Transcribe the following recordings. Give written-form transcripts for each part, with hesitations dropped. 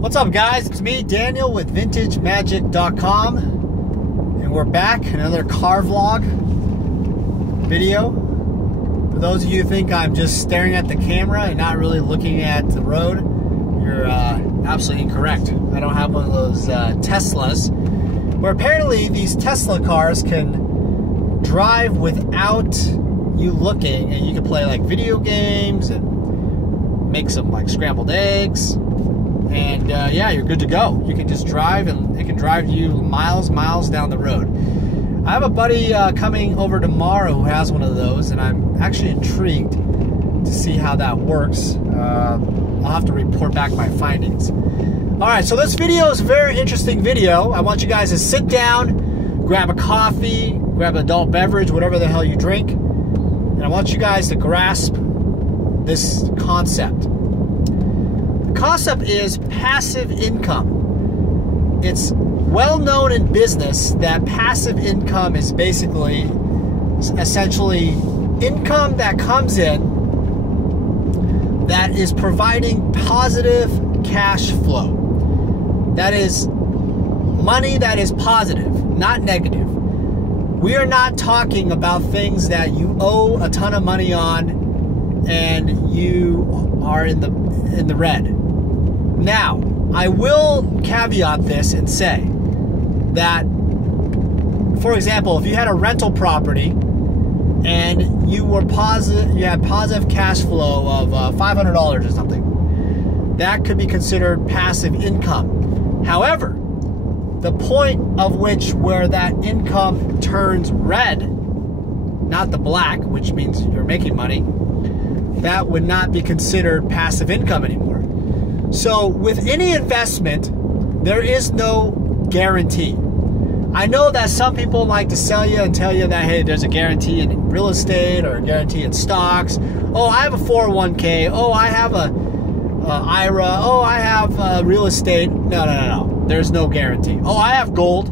What's up, guys? It's me, Daniel, with VintageMagic.com, and we're back, another car vlog video. For those of you who think I'm just staring at the camera and not really looking at the road, you're absolutely incorrect. I don't have one of those Teslas, where apparently these Tesla cars can drive without you looking, and you can play like video games and make some like scrambled eggs. And yeah, you're good to go. You can just drive, and it can drive you miles down the road. I have a buddy coming over tomorrow who has one of those, and I'm actually intrigued to see how that works. I'll have to report back my findings. All right, so this video is a very interesting video. I want you guys to sit down, grab a coffee, grab an adult beverage, whatever the hell you drink, and I want you guys to grasp this concept. The concept is passive income. It's well known in business that passive income is basically, essentially, income that comes in that is providing positive cash flow. That is money that is positive, not negative. We are not talking about things that you owe a ton of money on and you are in the red. Now, I will caveat this and say that, for example, if you had a rental property and you had positive cash flow of $500 or something, that could be considered passive income. However, the point of where that income turns red, not the black, which means you're making money, that would not be considered passive income anymore. So with any investment, there is no guarantee. I know that some people like to sell you and tell you that, hey, there's a guarantee in real estate or a guarantee in stocks. Oh, I have a 401k. Oh, I have a IRA. Oh, I have real estate. No. There's no guarantee. Oh, I have gold.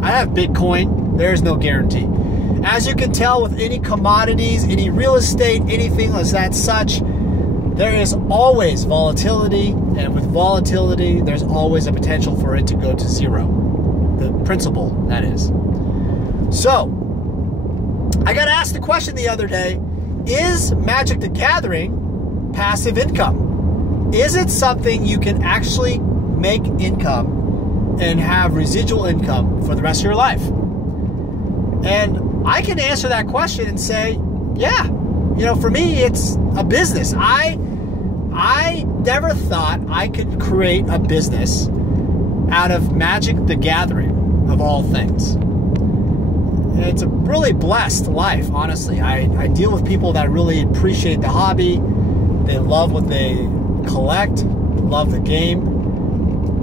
I have Bitcoin. There's no guarantee. As you can tell with any commodities, any real estate, anything as that such, there is always volatility, and with volatility, there's always a potential for it to go to zero. The principle, that is. So, I got asked the question the other day, is Magic the Gathering passive income? Is it something you can actually make income and have residual income for the rest of your life? And I can answer that question and say, yeah. You know, for me, it's a business. I never thought I could create a business out of Magic the Gathering, of all things. It's a really blessed life, honestly. I deal with people that really appreciate the hobby. They love what they collect, love the game.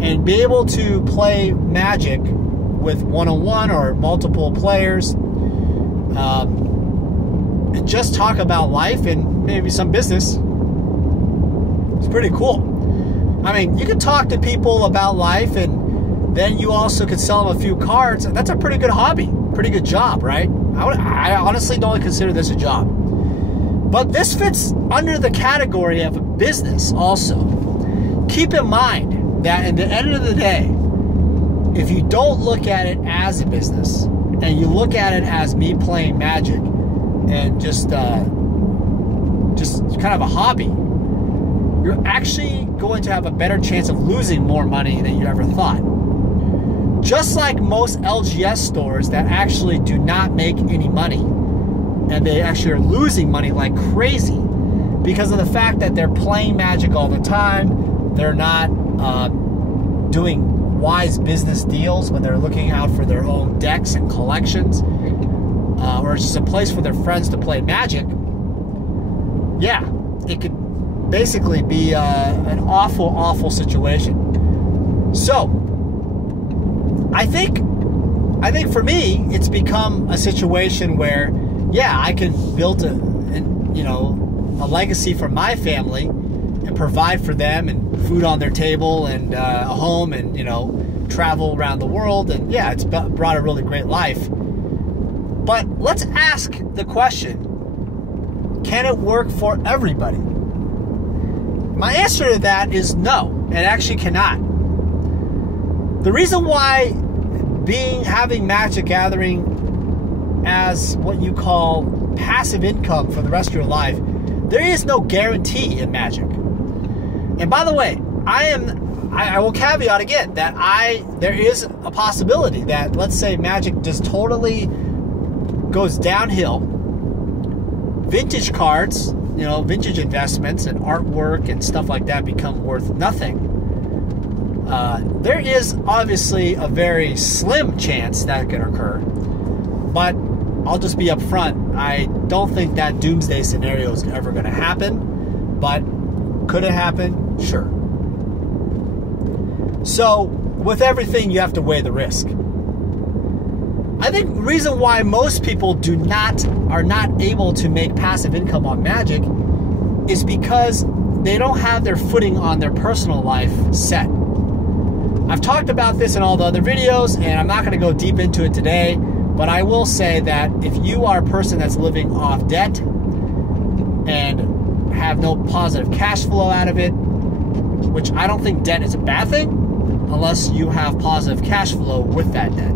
And be able to play Magic with one-on-one or multiple players, and just talk about life and maybe some business. It's pretty cool. I mean, you can talk to people about life, and then you also could sell them a few cards. That's a pretty good hobby, pretty good job, right? I honestly don't consider this a job. But this fits under the category of a business also. Keep in mind that at the end of the day, if you don't look at it as a business, and you look at it as me playing Magic, and just kind of a hobby, you're actually going to have a better chance of losing more money than you ever thought. Just like most LGS stores that actually do not make any money, and they actually are losing money like crazy because of the fact that they're playing Magic all the time. They're not doing wise business deals when they're looking out for their own decks and collections. Or it's just a place for their friends to play Magic. Yeah, it could basically be an awful situation. So, I think for me, it's become a situation where, yeah, I can build a legacy for my family and provide for them and food on their table and a home and, travel around the world. And yeah, it's brought a really great life. But let's ask the question, can it work for everybody? My answer to that is no, it actually cannot. The reason why having Magic Gathering as what you call passive income for the rest of your life, there is no guarantee in Magic. And by the way, I will caveat again that there is a possibility that, let's say, Magic just totally goes downhill. Vintage cards, vintage investments and artwork and stuff like that become worth nothing. There is obviously a very slim chance that can occur, but I'll just be upfront. I don't think that doomsday scenario is ever going to happen, but could it happen? Sure. So, with everything, you have to weigh the risk. I think the reason why most people are not able to make passive income on Magic is because they don't have their footing on their personal life set. I've talked about this in all the other videos, and I'm not going to go deep into it today, but I will say that if you are a person that's living off debt and have no positive cash flow out of it, which I don't think debt is a bad thing, unless you have positive cash flow with that debt.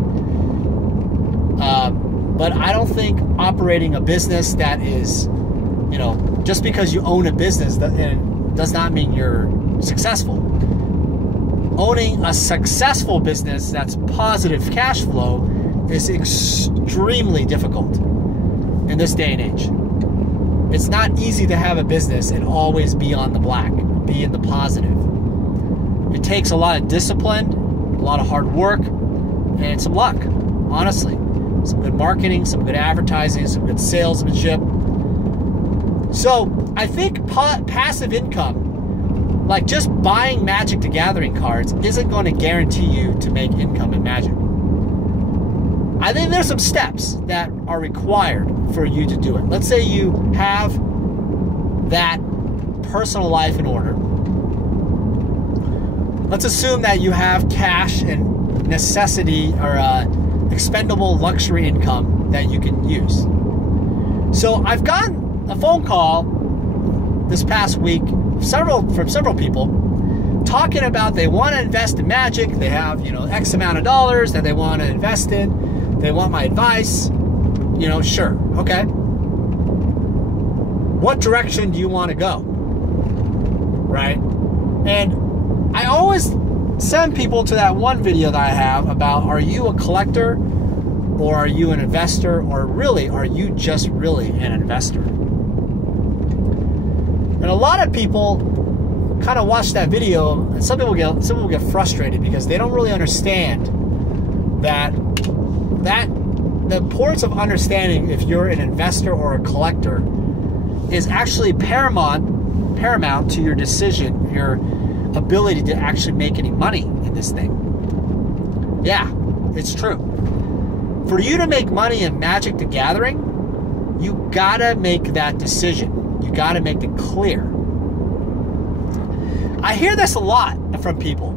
But I don't think operating a business that is, just because you own a business does not mean you're successful. Owning a successful business that's positive cash flow is extremely difficult in this day and age. It's not easy to have a business and always be on the black, be in the positive. It takes a lot of discipline, a lot of hard work, and some luck, honestly. Some good marketing, some good advertising, some good salesmanship. So I think passive income, like just buying Magic the Gathering cards, isn't going to guarantee you to make income in Magic. I think there's some steps that are required for you to do it. Let's say you have that personal life in order. Let's assume that you have cash and necessity or expendable luxury income that you can use. So I've gotten a phone call this past week from several people talking about they want to invest in Magic. They have X amount of dollars that they want to invest in. They want my advice. Sure, okay. What direction do you want to go? Right? And I always send people to that one video that I have about, are you a collector or are you an investor, or really, are you just really an investor? And a lot of people kind of watch that video, and some people get frustrated because they don't really understand that the importance of understanding if you're an investor or a collector is actually paramount to your decision, your ability to actually make any money in this thing. Yeah, it's true. For you to make money in Magic the Gathering, you gotta make that decision. You gotta make it clear. I hear this a lot from people,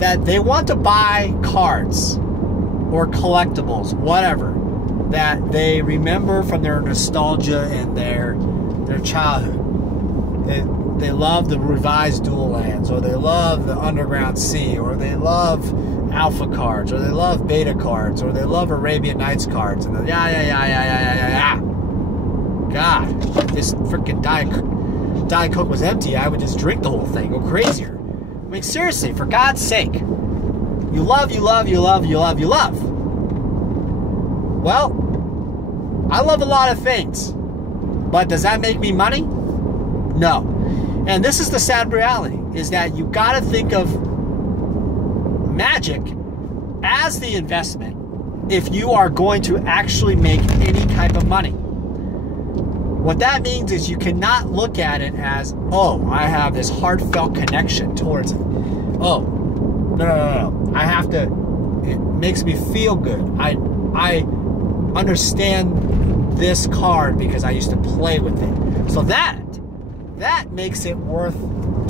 that they want to buy cards or collectibles, whatever, that they remember from their nostalgia and their childhood. They love the revised Dual Lands, or they love the Underground Sea, or they love Alpha cards, or they love Beta cards, or they love Arabian Nights cards, and yeah. God, if this freaking Diet Coke was empty, I would just drink the whole thing, go crazier. I mean, seriously, for God's sake. You love. Well, I love a lot of things, but does that make me money? No. And this is the sad reality, is that you gotta think of Magic as the investment if you are going to actually make any type of money. What that means is you cannot look at it as, oh, I have this heartfelt connection towards it. Oh, no. I have to, it makes me feel good. I understand this card because I used to play with it. So that makes it worth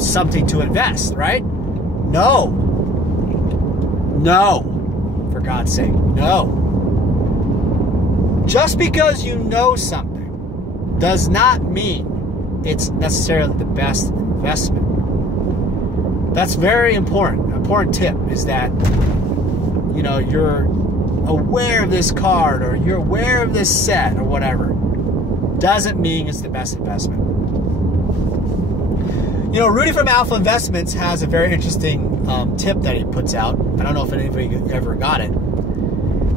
something to invest, right? No. For God's sake, no. Just because you know something does not mean it's necessarily the best investment. That's very important. Important tip is that, you know, you're aware of this card or you're aware of this set or whatever. Doesn't mean it's the best investment. You know, Rudy from Alpha Investments has a very interesting tip that he puts out. I don't know if anybody ever got it.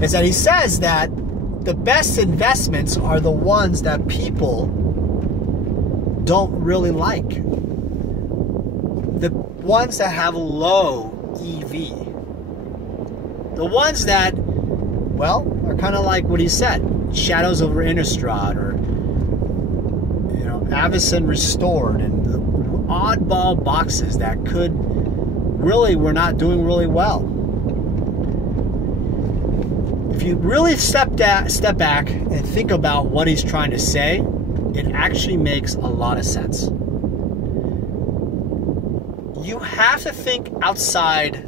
Is that he says that the best investments are the ones that people don't really like. The ones that have low EV. The ones that, well, are kind of like what he said, Shadows over Innistrad, or, you know, Avacyn Restored, and the oddball boxes that could really were not doing really well. If you really step back and think about what he's trying to say, it actually makes a lot of sense. You have to think outside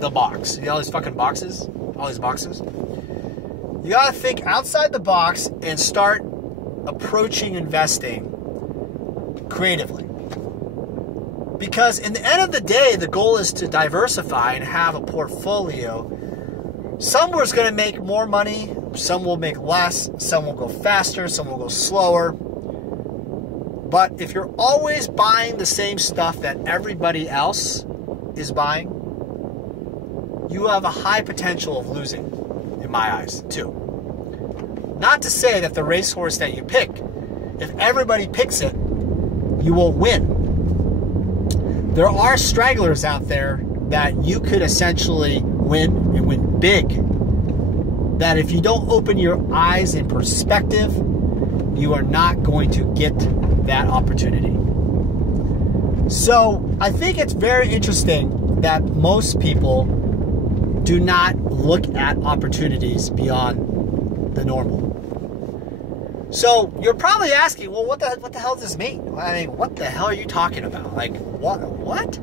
the box. You know all these fucking boxes? All these boxes? You gotta think outside the box and start approaching investing creatively. Because in the end of the day, the goal is to diversify and have a portfolio. Somewhere's going to make more money, some will make less, some will go faster, some will go slower. But if you're always buying the same stuff that everybody else is buying, you have a high potential of losing, in my eyes, too. Not to say that the racehorse that you pick, if everybody picks it, you won't win. There are stragglers out there that you could essentially win and win big. That if you don't open your eyes in perspective, you are not going to get that opportunity. So I think it's very interesting that most people do not look at opportunities beyond the normal. So you're probably asking, well, what the hell does this mean? I mean, what the hell are you talking about? Like, what?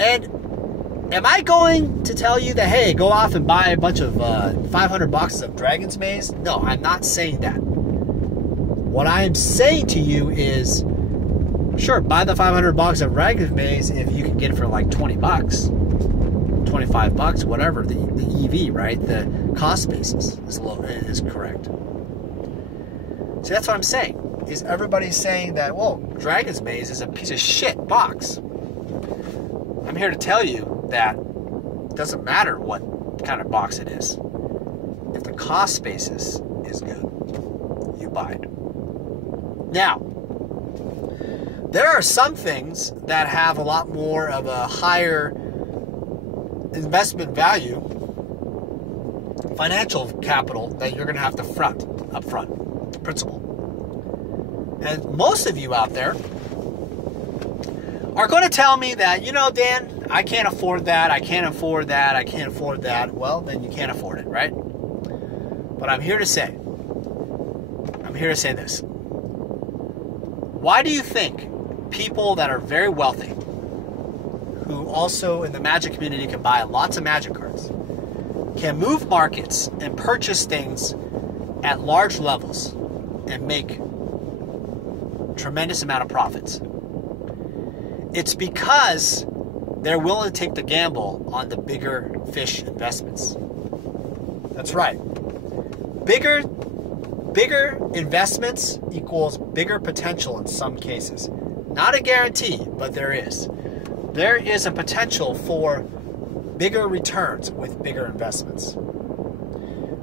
And am I going to tell you that, hey, go off and buy a bunch of 500 boxes of Dragon's Maze? No, I'm not saying that. What I am saying to you is, sure, buy the 500 boxes of Dragon's Maze if you can get it for like 20 bucks, 25 bucks, whatever, the EV, right? The cost basis is correct. So that's what I'm saying, is everybody's saying that, well, Dragon's Maze is a piece of shit box. I'm here to tell you that it doesn't matter what kind of box it is. If the cost basis is good, you buy it. Now, there are some things that have a lot more of a higher investment value, financial capital, that you're going to have to up front, principal. And most of you out there are going to tell me that, you know, Dan, I can't afford that, I can't afford that, I can't afford that. Well, then you can't afford it, right? But I'm here to say this. Why do you think people that are very wealthy, who also in the Magic community can buy lots of Magic cards, can move markets and purchase things at large levels and make tremendous amount of profits? It's because they're willing to take the gamble on the bigger fish investments. That's right. Bigger investments equals bigger potential in some cases. Not a guarantee, but there is. There is a potential for bigger returns with bigger investments.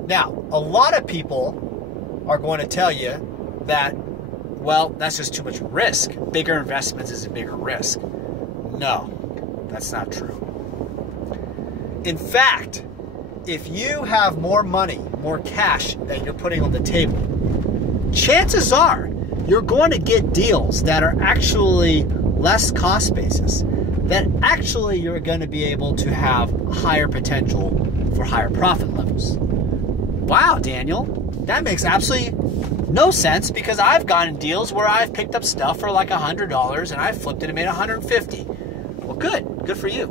Now, a lot of people are going to tell you that, well, that's just too much risk. Bigger investments is a bigger risk. No, that's not true. In fact, if you have more money, more cash that you're putting on the table, chances are you're going to get deals that are actually less cost basis, that actually you're going to be able to have higher potential for higher profit levels. Wow, Daniel, that makes absolutely no sense, because I've gotten deals where I've picked up stuff for like $100 and I flipped it and made $150. Well, good for you.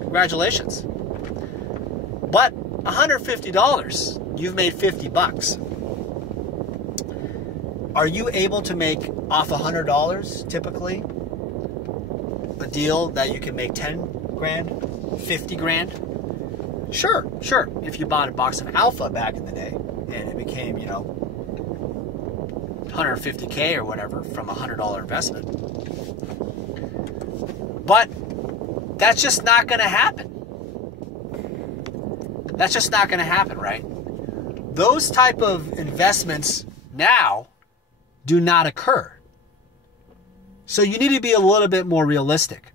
Congratulations. But $150, you've made 50 bucks. Are you able to make off $100 typically deal that you can make 10 grand, 50 grand? Sure. If you bought a box of Alpha back in the day and it became, 150K or whatever from a $100 investment. But that's just not going to happen. That's just not going to happen, right? Those type of investments now do not occur. So you need to be a little bit more realistic.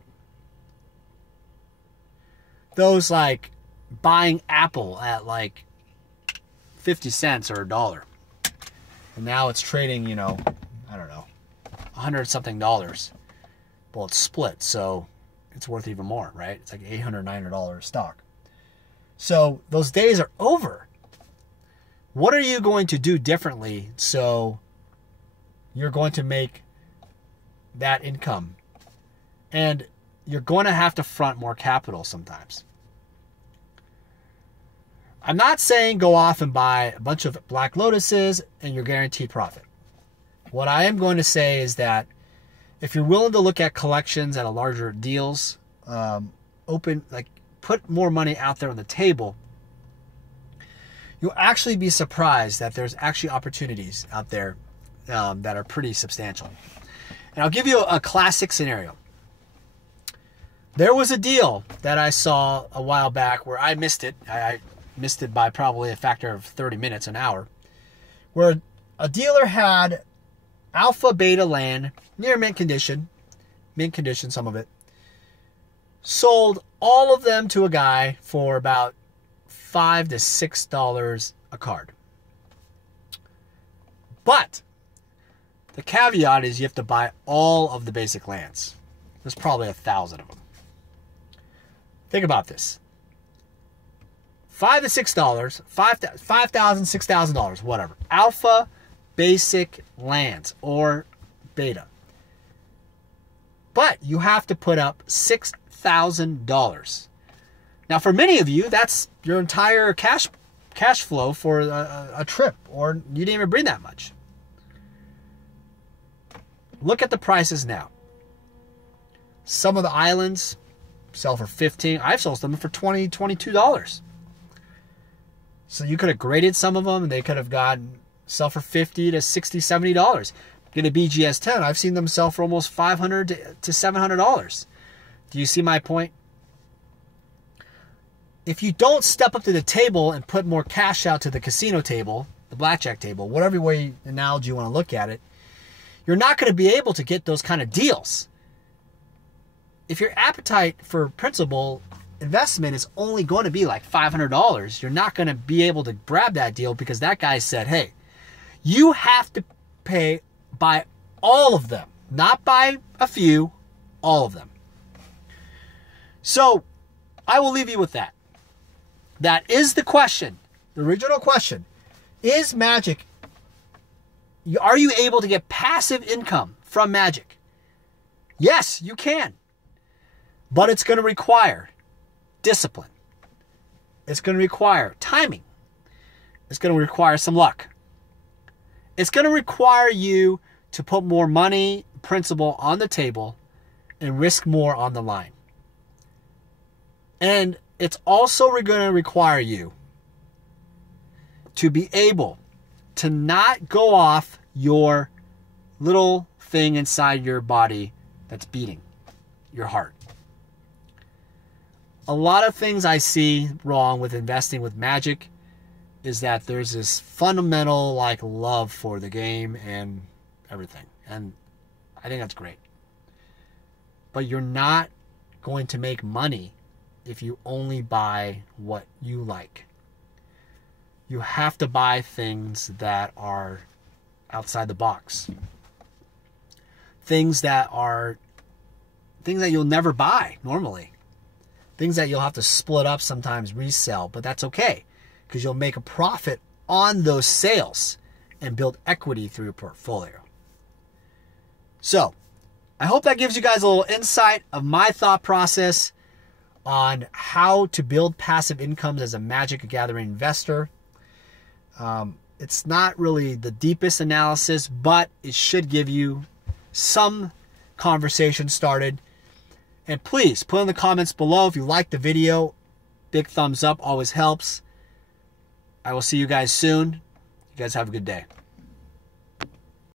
Those like buying Apple at like 50 cents or $1. And now it's trading, I don't know, $100-something. Well, it's split, so it's worth even more, right? It's like $800, $900 stock. So those days are over. What are you going to do differently so you're going to make that income? And you're going to have to front more capital sometimes. I'm not saying go off and buy a bunch of Black Lotuses and you're guaranteed profit. What I am going to say is that if you're willing to look at collections at a larger deals, put more money out there on the table, you'll actually be surprised that there's actually opportunities out there that are pretty substantial. And I'll give you a classic scenario. There was a deal that I saw a while back where I missed it. I missed it by probably a factor of 30 minutes, an hour, where a dealer had alpha beta land near mint condition, some of it, sold all of them to a guy for about $5 to $6 a card. But the caveat is you have to buy all of the basic lands. There's probably 1,000 of them. Think about this. $5 to $6, $5,000, $6,000, whatever. Alpha basic lands or beta. But you have to put up $6,000. Now, for many of you, that's your entire cash flow for a trip, or you didn't even bring that much. Look at the prices now. Some of the islands sell for $15. I've sold them for $20, $22. So you could have graded some of them, and they could have sell for $50 to $60, $70. Get a BGS 10. I've seen them sell for almost $500 to $700. Do you see my point? If you don't step up to the table and put more cash out to the casino table, the blackjack table, whatever way analogy you want to look at it, you're not going to be able to get those kind of deals. If your appetite for principal investment is only going to be like $500, you're not going to be able to grab that deal because that guy said, hey, you have to buy all of them, not buy a few, all of them. So I will leave you with that. That is the question, the original question. Is Magic, are you able to get passive income from Magic? Yes, you can. But it's going to require discipline. It's going to require timing. It's going to require some luck. It's going to require you to put more money, principal on the table and risk more on the line. And it's also going to require you to be able to not go off your little thing inside your body that's beating, your heart. A lot of things I see wrong with investing with Magic is that there's this fundamental love for the game and everything. And I think that's great. But you're not going to make money if you only buy what you like. You have to buy things that are outside the box. Things that you'll never buy normally. Things that you'll have to split up sometimes, resell, but that's okay because you'll make a profit on those sales and build equity through your portfolio. So, I hope that gives you guys a little insight of my thought process on how to build passive incomes as a Magic the Gathering investor. It's not really the deepest analysis, but it should give you some conversation started. And please put in the comments below if you like the video. Big thumbs up always helps. I will see you guys soon. You guys have a good day.